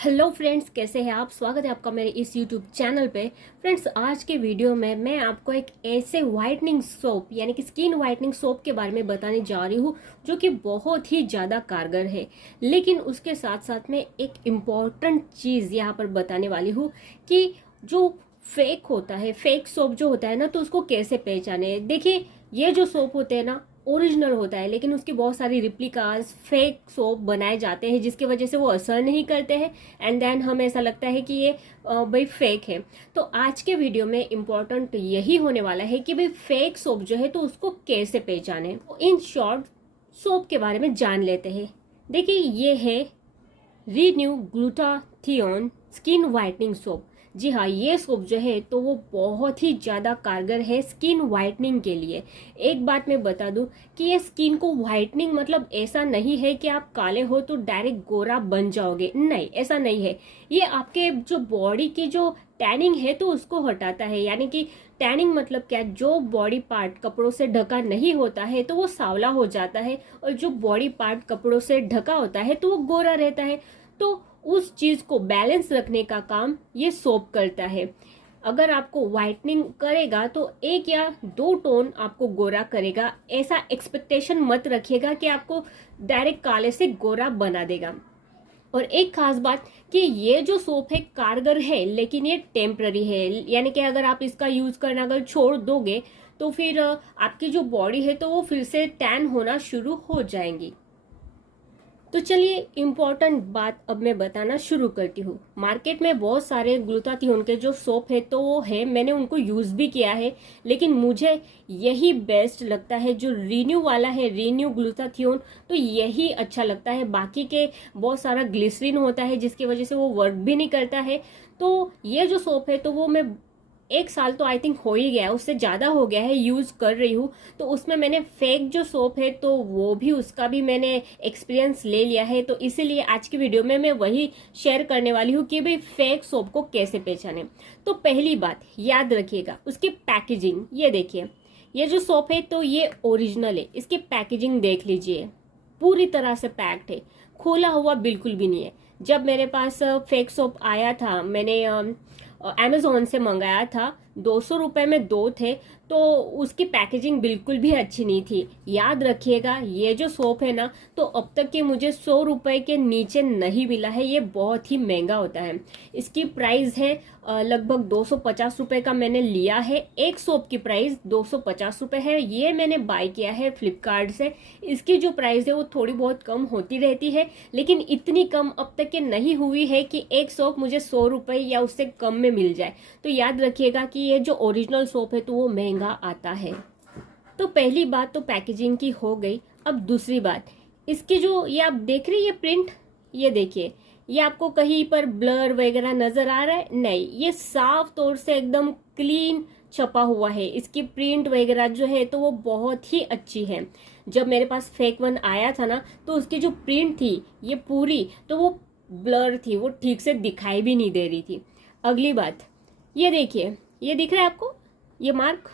Hello friends, कैसे हैं आप। स्वागत है आपका मेरे इस यूट्यूब चैनल पे। फ्रेंड्स, आज के वीडियो में मैं आपको एक ऐसे वाइटनिंग सोप यानी कि स्किन वाइटनिंग सोप के बारे में बताने जा रही हूँ जो कि बहुत ही ज़्यादा कारगर है। लेकिन उसके साथ साथ में एक इम्पॉर्टेंट चीज़ यहाँ पर बताने वाली हूँ कि जो फेक होता है, फेक सोप जो होता है ना, तो उसको कैसे पहचाने। देखिए, ये जो सोप होते हैं ना, ओरिजिनल होता है, लेकिन उसकी बहुत सारी रिप्लिकास फेक सोप बनाए जाते हैं जिसकी वजह से वो असर नहीं करते हैं एंड देन हमें ऐसा लगता है कि ये भाई फेक है। तो आज के वीडियो में इम्पोर्टेंट यही होने वाला है कि भाई फेक सोप जो है तो उसको कैसे पहचाने। इन शॉर्ट सोप के बारे में जान लेते हैं। देखिए, ये है renew glutathione skin whitening soap. जी हाँ, ये सोप जो है तो वो बहुत ही ज़्यादा कारगर है स्किन वाइटनिंग के लिए। एक बात मैं बता दूं कि ये स्किन को वाइटनिंग मतलब ऐसा नहीं है कि आप काले हो तो डायरेक्ट गोरा बन जाओगे, नहीं, ऐसा नहीं है। ये आपके जो बॉडी की जो टैनिंग है तो उसको हटाता है। यानी कि टैनिंग मतलब क्या, जो बॉडी पार्ट कपड़ों से ढका नहीं होता है तो वो सांवला हो जाता है, और जो बॉडी पार्ट कपड़ों से ढका होता है तो वो गोरा रहता है। तो उस चीज को बैलेंस रखने का काम ये सोप करता है। अगर आपको व्हाइटनिंग करेगा तो एक या दो टोन आपको गोरा करेगा, ऐसा एक्सपेक्टेशन मत रखिएगा कि आपको डायरेक्ट काले से गोरा बना देगा। और एक खास बात कि ये जो सोप है कारगर है, लेकिन ये टेम्पररी है। यानी कि अगर आप इसका यूज करना अगर छोड़ दोगे तो फिर आपकी जो बॉडी है तो वो फिर से टैन होना शुरू हो जाएंगी। तो चलिए, इम्पोर्टेंट बात अब मैं बताना शुरू करती हूँ। मार्केट में बहुत सारे ग्लूटाथियोन के जो सोप है तो वो है, मैंने उनको यूज भी किया है, लेकिन मुझे यही बेस्ट लगता है जो रीन्यू वाला है, रीन्यू ग्लूटाथियोन। तो यही अच्छा लगता है। बाकी के बहुत सारा ग्लिसरीन होता है जिसकी वजह से वो वर्क भी नहीं करता है। तो ये जो सोप है तो वो मैं एक साल तो आई थिंक हो ही गया है, उससे ज्यादा हो गया है यूज कर रही हूँ। तो उसमें मैंने फेक जो सोप है तो वो भी, उसका भी मैंने एक्सपीरियंस ले लिया है। तो इसीलिए आज की वीडियो में मैं वही शेयर करने वाली हूँ कि भाई फेक सोप को कैसे पहचाने। तो पहली बात याद रखिएगा, उसकी पैकेजिंग। ये देखिए, ये जो सोप है तो ये ओरिजिनल है। इसकी पैकेजिंग देख लीजिए, पूरी तरह से पैक्ड है, खोला हुआ बिल्कुल भी नहीं है। जब मेरे पास फेक सोप आया था, मैंने अमेजोन से मंगाया था, 200 रुपए में दो थे, तो उसकी पैकेजिंग बिल्कुल भी अच्छी नहीं थी। याद रखिएगा, ये जो सोप है ना, तो अब तक के मुझे 100 रुपए के नीचे नहीं मिला है। ये बहुत ही महंगा होता है। इसकी प्राइस है लगभग 250 रुपए का मैंने लिया है। एक सोप की प्राइस 250 रुपए है। ये मैंने बाय किया है फ्लिपकार्ट से। इसकी जो प्राइस है वो थोड़ी बहुत कम होती रहती है, लेकिन इतनी कम अब तक के नहीं हुई है कि एक सोप मुझे 100 रुपए या उससे कम में मिल जाए। तो याद रखिएगा कि ये जो ओरिजिनल सोप है तो वो महंगा आता है। तो पहली बात तो पैकेजिंग की हो गई। अब दूसरी बात, इसकी जो ये आप देख रही है प्रिंट, ये देखिए, ये आपको कहीं पर ब्लर वगैरह नजर आ रहा है? नहीं, ये साफ तौर से एकदम क्लीन छपा हुआ है। इसकी प्रिंट वगैरह जो है तो वो बहुत ही अच्छी है। जब मेरे पास फेक वन आया था ना, तो उसकी जो प्रिंट थी ये पूरी, तो वो ब्लर थी, वो ठीक से दिखाई भी नहीं दे रही थी। अगली बात, ये देखिए, ये दिख रहा है आपको ये मार्क?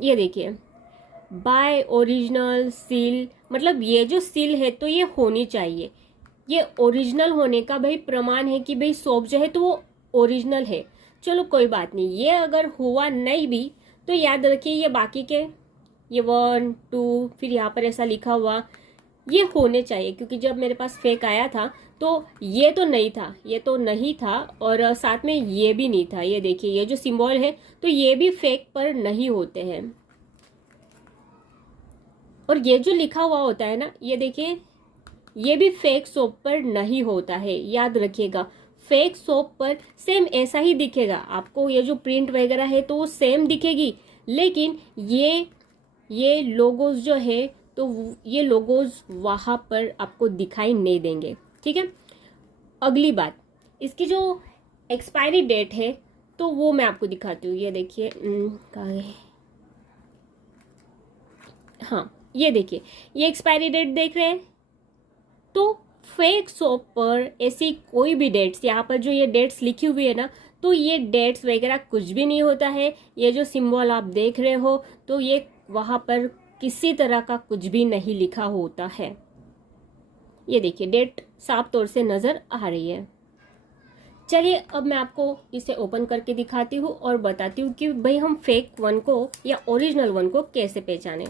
ये देखिए, बाय ओरिजिनल सील, मतलब ये जो सील है तो ये होनी चाहिए। ये ओरिजिनल होने का भाई प्रमाण है कि भाई सोप जो है तो वो ओरिजिनल है। चलो कोई बात नहीं, ये अगर हुआ नहीं भी तो याद रखिए ये बाकी के, ये 1 2 फिर यहाँ पर ऐसा लिखा हुआ, ये होने चाहिए। क्योंकि जब मेरे पास फेक आया था तो ये तो नहीं था, ये तो नहीं था, और साथ में ये भी नहीं था। ये देखिए, ये जो सिंबल है तो ये भी फेक पर नहीं होते हैं। और ये जो लिखा हुआ होता है ना, ये देखिए, ये भी फेक सोप पर नहीं होता है। याद रखिएगा, फेक सोप पर सेम ऐसा ही दिखेगा आपको। ये जो प्रिंट वगैरह है तो वो सेम दिखेगी, लेकिन ये लोगोज जो है तो ये लोगोज वहां पर आपको दिखाई नहीं देंगे। ठीक है। अगली बात, इसकी जो एक्सपायरी डेट है तो वो मैं आपको दिखाती हूँ। ये देखिए, कहाँ है? हाँ, ये देखिए, ये एक्सपायरी डेट देख रहे हैं। तो फेक सोप पर ऐसी कोई भी डेट्स, यहाँ पर जो ये डेट्स लिखी हुई है ना, तो ये डेट्स वगैरह कुछ भी नहीं होता है। ये जो सिंबल आप देख रहे हो तो ये वहां पर किसी तरह का कुछ भी नहीं लिखा होता है। ये देखिए डेट साफ तौर से नज़र आ रही है। चलिए अब मैं आपको इसे ओपन करके दिखाती हूँ और बताती हूँ कि भाई हम फेक वन को या ओरिजिनल वन को कैसे पहचानें।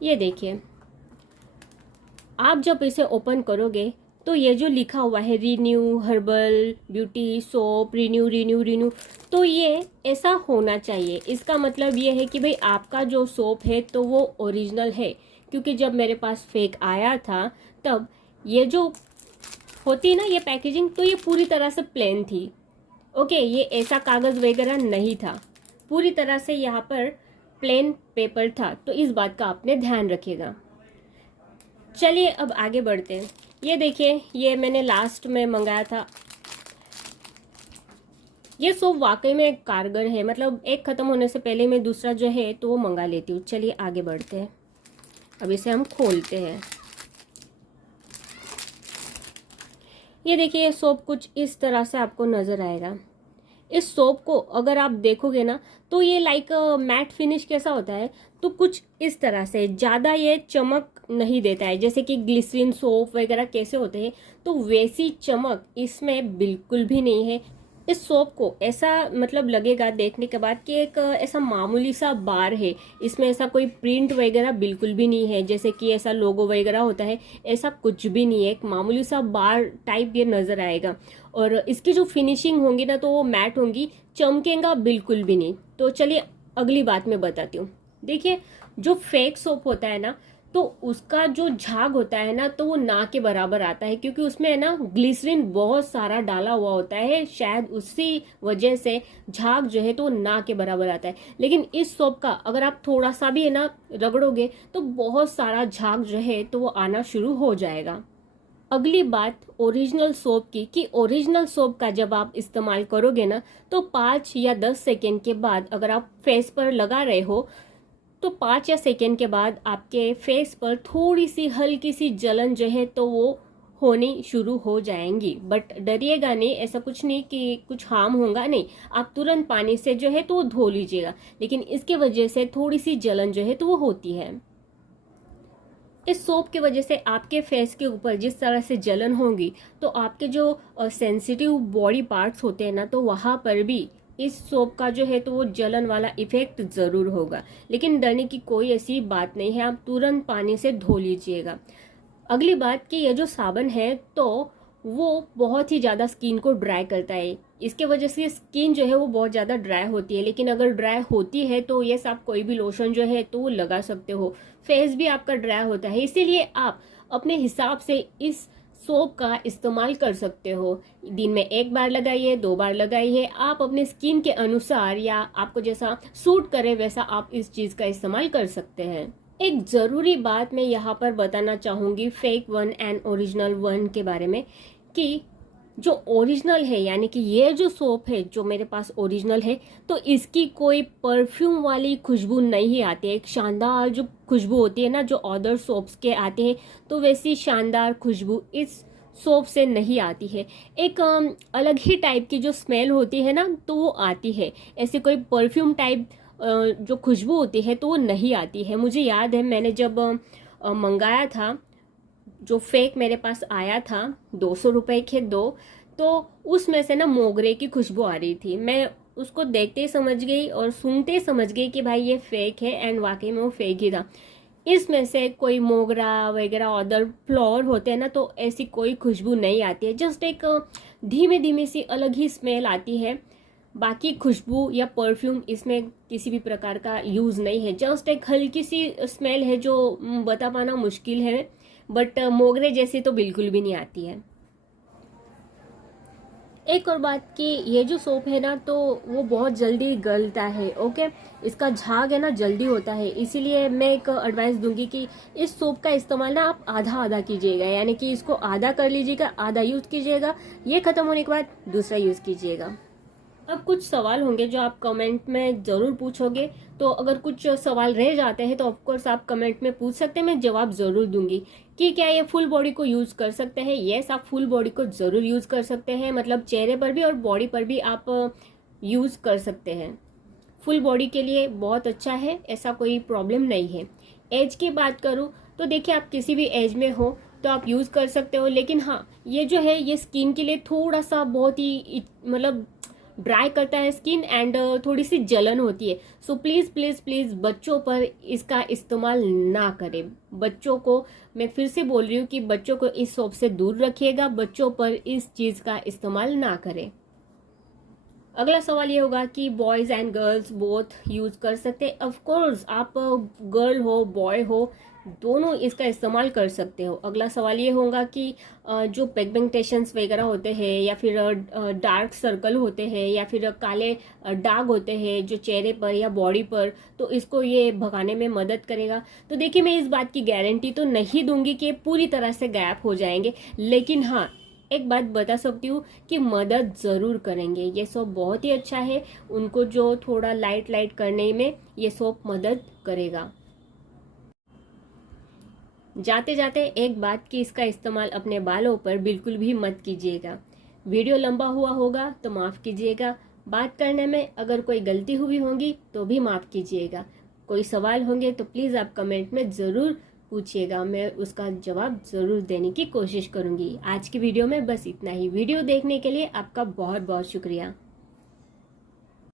ये देखिए, आप जब इसे ओपन करोगे तो ये जो लिखा हुआ है renew herbal beauty soap, renew renew renew, तो ये ऐसा होना चाहिए। इसका मतलब ये है कि भाई आपका जो सोप है तो वो ओरिजिनल है, क्योंकि जब मेरे पास फेक आया था तब ये जो होती है ना ये पैकेजिंग, तो ये पूरी तरह से प्लेन थी। ओके, ये ऐसा कागज़ वगैरह नहीं था, पूरी तरह से यहाँ पर प्लेन पेपर था, तो इस बात का आपने ध्यान रखिएगा। चलिए अब आगे बढ़ते हैं। ये देखिए, ये मैंने लास्ट में मंगाया था। ये सोप वाकई में कारगर है, मतलब एक ख़त्म होने से पहले मैं दूसरा जो है तो वो मंगा लेती हूँ। चलिए आगे बढ़ते हैं। अब इसे हम खोलते हैं। ये देखिए, ये सोप कुछ इस तरह से आपको नज़र आएगा। इस सोप को अगर आप देखोगे ना तो ये लाइक मैट फिनिश कैसा होता है, तो कुछ इस तरह से, ज़्यादा ये चमक नहीं देता है जैसे कि ग्लिसरीन सोप वगैरह कैसे होते हैं, तो वैसी चमक इसमें बिल्कुल भी नहीं है। इस सोप को ऐसा मतलब लगेगा देखने के बाद कि एक ऐसा मामूली सा बार है, इसमें ऐसा कोई प्रिंट वगैरह बिल्कुल भी नहीं है, जैसे कि ऐसा लोगो वगैरह होता है, ऐसा कुछ भी नहीं है। एक मामूली सा बार टाइप ये नज़र आएगा। और इसकी जो फिनिशिंग होंगी ना तो वो मैट होंगी, चमकेगा बिल्कुल भी नहीं। तो चलिए अगली बात मैं बताती हूँ। देखिए, जो फेक सोप होता है ना तो उसका जो झाग होता है ना तो वो ना के बराबर आता है, क्योंकि उसमें है ना ग्लिसरीन बहुत सारा डाला हुआ होता है, शायद उसी वजह से झाग जो है तो ना के बराबर आता है। लेकिन इस सोप का अगर आप थोड़ा सा भी है ना रगड़ोगे तो बहुत सारा झाग जो है तो वो आना शुरू हो जाएगा। अगली बात ओरिजिनल सोप की, कि ओरिजिनल सोप का जब आप इस्तेमाल करोगे ना तो 5 या 10 सेकेंड के बाद अगर आप फेस पर लगा रहे हो तो 5 या सेकेंड के बाद आपके फेस पर थोड़ी सी हल्की सी जलन जो है तो वो होनी शुरू हो जाएंगी। बट डरिएगा नहीं, ऐसा कुछ नहीं कि कुछ हार्म होगा, नहीं। आप तुरंत पानी से जो है तो वो धो लीजिएगा, लेकिन इसके वजह से थोड़ी सी जलन जो है तो वो होती है। इस सोप की वजह से आपके फेस के ऊपर जिस तरह से जलन होगी तो आपके जो सेंसिटिव बॉडी पार्ट्स होते हैं ना तो वहाँ पर भी इस सोप का जो है तो वो जलन वाला इफेक्ट ज़रूर होगा। लेकिन डरने की कोई ऐसी बात नहीं है, आप तुरंत पानी से धो लीजिएगा। अगली बात कि ये जो साबुन है तो वो बहुत ही ज़्यादा स्किन को ड्राई करता है, इसके वजह से स्किन जो है वो बहुत ज़्यादा ड्राई होती है। लेकिन अगर ड्राई होती है तो ये आप कोई भी लोशन जो है तो वो लगा सकते हो। फेस भी आपका ड्राई होता है, इसीलिए आप अपने हिसाब से इस सोप का इस्तेमाल कर सकते हो। दिन में 1 बार लगाइए, 2 बार लगाइए, आप अपने स्किन के अनुसार या आपको जैसा सूट करे वैसा आप इस चीज़ का इस्तेमाल कर सकते हैं। एक ज़रूरी बात मैं यहाँ पर बताना चाहूँगी fake one and original one के बारे में, कि जो ओरिजिनल है यानी कि ये जो सोप है जो मेरे पास ओरिजिनल है तो इसकी कोई परफ्यूम वाली खुशबू नहीं आती है। एक शानदार जो खुशबू होती है ना जो अदर सोप्स के आते हैं, तो वैसी शानदार खुशबू इस सोप से नहीं आती है। एक अलग ही टाइप की जो स्मेल होती है ना तो वो आती है, ऐसे कोई परफ्यूम टाइप जो खुशबू होती है तो वो नहीं आती है। मुझे याद है मैंने जब मंगाया था, जो फेक मेरे पास आया था 200 रुपए के 2, तो उसमें से ना मोगरे की खुशबू आ रही थी। मैं उसको देखते ही समझ गई और सुनते ही समझ गई कि भाई ये फेक है, एंड वाकई में वो फेक ही था। इसमें से कोई मोगरा वगैरह अदर फ्लावर होते हैं ना तो ऐसी कोई खुशबू नहीं आती है, जस्ट एक धीमे धीमे सी अलग ही स्मेल आती है। बाकी खुशबू या परफ्यूम इसमें किसी भी प्रकार का यूज़ नहीं है, जस्ट एक हल्की सी स्मेल है जो बता पाना मुश्किल है, बट मोगरे जैसी तो बिल्कुल भी नहीं आती है। एक और बात कि ये जो सोप है ना तो वो बहुत जल्दी गलता है। ओके, इसका झाग है ना जल्दी होता है, इसीलिए मैं एक एडवाइस दूंगी कि इस सोप का इस्तेमाल ना आप आधा आधा कीजिएगा, यानी कि इसको आधा कर लीजिएगा, आधा यूज़ कीजिएगा, ये ख़त्म होने के बाद दूसरा यूज़ कीजिएगा। अब कुछ सवाल होंगे जो आप कमेंट में ज़रूर पूछोगे, तो अगर कुछ सवाल रह जाते हैं तो ऑफकोर्स आप कमेंट में पूछ सकते हैं, मैं जवाब ज़रूर दूंगी कि क्या ये फुल बॉडी को यूज़ कर सकते हैं। येस, आप फुल बॉडी को ज़रूर यूज़ कर सकते हैं, मतलब चेहरे पर भी और बॉडी पर भी आप यूज़ कर सकते हैं। फुल बॉडी के लिए बहुत अच्छा है, ऐसा कोई प्रॉब्लम नहीं है। एज की बात करूँ तो देखिए, आप किसी भी एज में हो तो आप यूज़ कर सकते हो, लेकिन हाँ, ये जो है ये स्किन के लिए थोड़ा सा बहुत ही मतलब ड्राई करता है स्किन एंड थोड़ी सी जलन होती है। सो प्लीज़ प्लीज़ प्लीज़ बच्चों पर इसका इस्तेमाल ना करें। बच्चों को मैं फिर से बोल रही हूँ कि बच्चों को इस सोप से दूर रखिएगा, बच्चों पर इस चीज़ का इस्तेमाल ना करें। अगला सवाल ये होगा कि boys and girls both use कर सकते हैं। ऑफ कोर्स, आप गर्ल हो बॉय हो दोनों इसका इस्तेमाल कर सकते हो। अगला सवाल ये होगा कि जो पिगमेंटेशंस वगैरह होते हैं या फिर डार्क सर्कल होते हैं या फिर काले दाग होते हैं जो चेहरे पर या बॉडी पर, तो इसको ये भगाने में मदद करेगा। तो देखिए, मैं इस बात की गारंटी तो नहीं दूंगी कि पूरी तरह से गायब हो जाएंगे, लेकिन हाँ, एक बात बता सकती हूँ कि मदद ज़रूर करेंगे। ये सोप बहुत ही अच्छा है, उनको जो थोड़ा लाइट लाइट करने में ये सोप मदद करेगा। जाते जाते एक बात कि इसका इस्तेमाल अपने बालों पर बिल्कुल भी मत कीजिएगा। वीडियो लंबा हुआ होगा तो माफ़ कीजिएगा, बात करने में अगर कोई गलती हुई होगी तो भी माफ़ कीजिएगा। कोई सवाल होंगे तो प्लीज़ आप कमेंट में ज़रूर पूछिएगा, मैं उसका जवाब ज़रूर देने की कोशिश करूँगी। आज की वीडियो में बस इतना ही। वीडियो देखने के लिए आपका बहुत बहुत शुक्रिया।